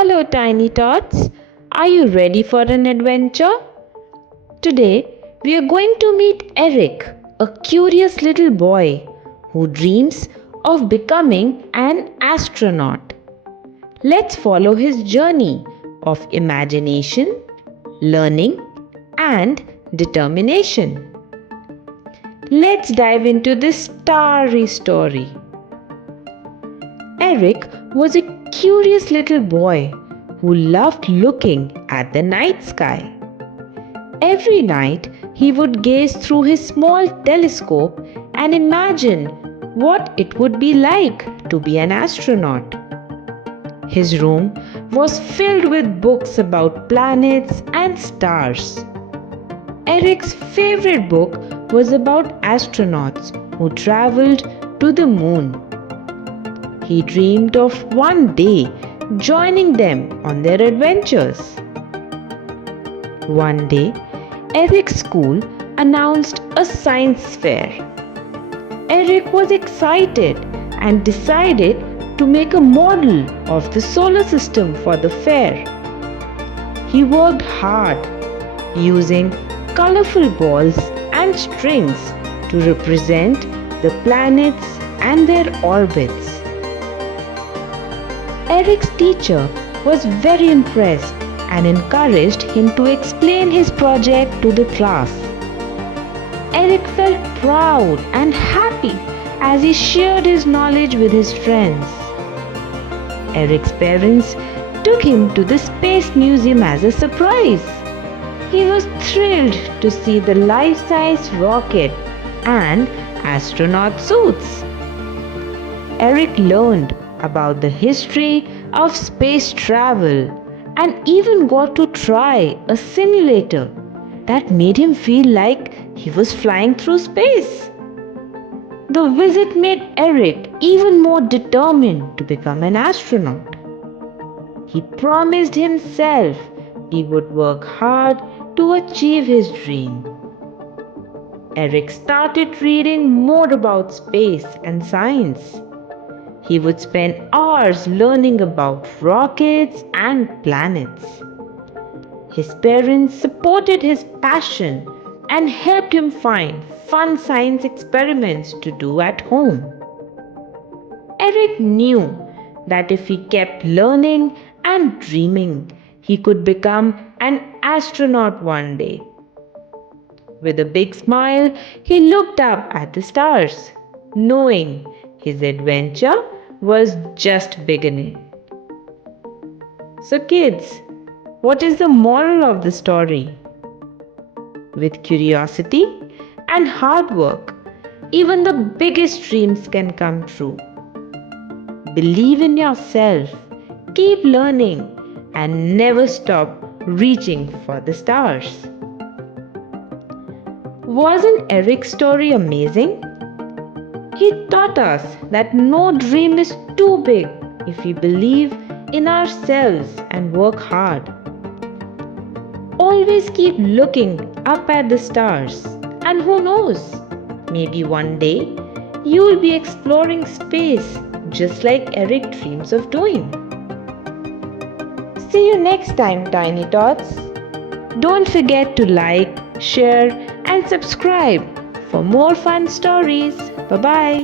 Hello Tiny Tots, are you ready for an adventure? Today we are going to meet Eric, a curious little boy who dreams of becoming an astronaut. Let's follow his journey of imagination, learning and determination. Let's dive into this starry story. Eric was a curious little boy who loved looking at the night sky. Every night he would gaze through his small telescope and imagine what it would be like to be an astronaut. His room was filled with books about planets and stars. Eric's favorite book was about astronauts who traveled to the moon. He dreamed of one day joining them on their adventures. One day, Eric's school announced a science fair. Eric was excited and decided to make a model of the solar system for the fair. He worked hard, using colorful balls and strings to represent the planets and their orbits. Eric's teacher was very impressed and encouraged him to explain his project to the class. Eric felt proud and happy as he shared his knowledge with his friends. Eric's parents took him to the Space Museum as a surprise. He was thrilled to see the life-size rocket and astronaut suits. Eric learned about the history of space travel and even got to try a simulator that made him feel like he was flying through space. The visit made Eric even more determined to become an astronaut. He promised himself he would work hard to achieve his dream. Eric started reading more about space and science. He would spend hours learning about rockets and planets. His parents supported his passion and helped him find fun science experiments to do at home. Eric knew that if he kept learning and dreaming, he could become an astronaut one day. With a big smile, he looked up at the stars, knowing his adventure was just beginning. So kids, what is the moral of the story? With curiosity and hard work, even the biggest dreams can come true. Believe in yourself, keep learning, and never stop reaching for the stars. Wasn't Eric's story amazing? He taught us that no dream is too big if we believe in ourselves and work hard. Always keep looking up at the stars, and who knows, maybe one day you will be exploring space just like Eric dreams of doing. See you next time, Tiny Tots. Don't forget to like, share and subscribe for more fun stories. Bye-bye.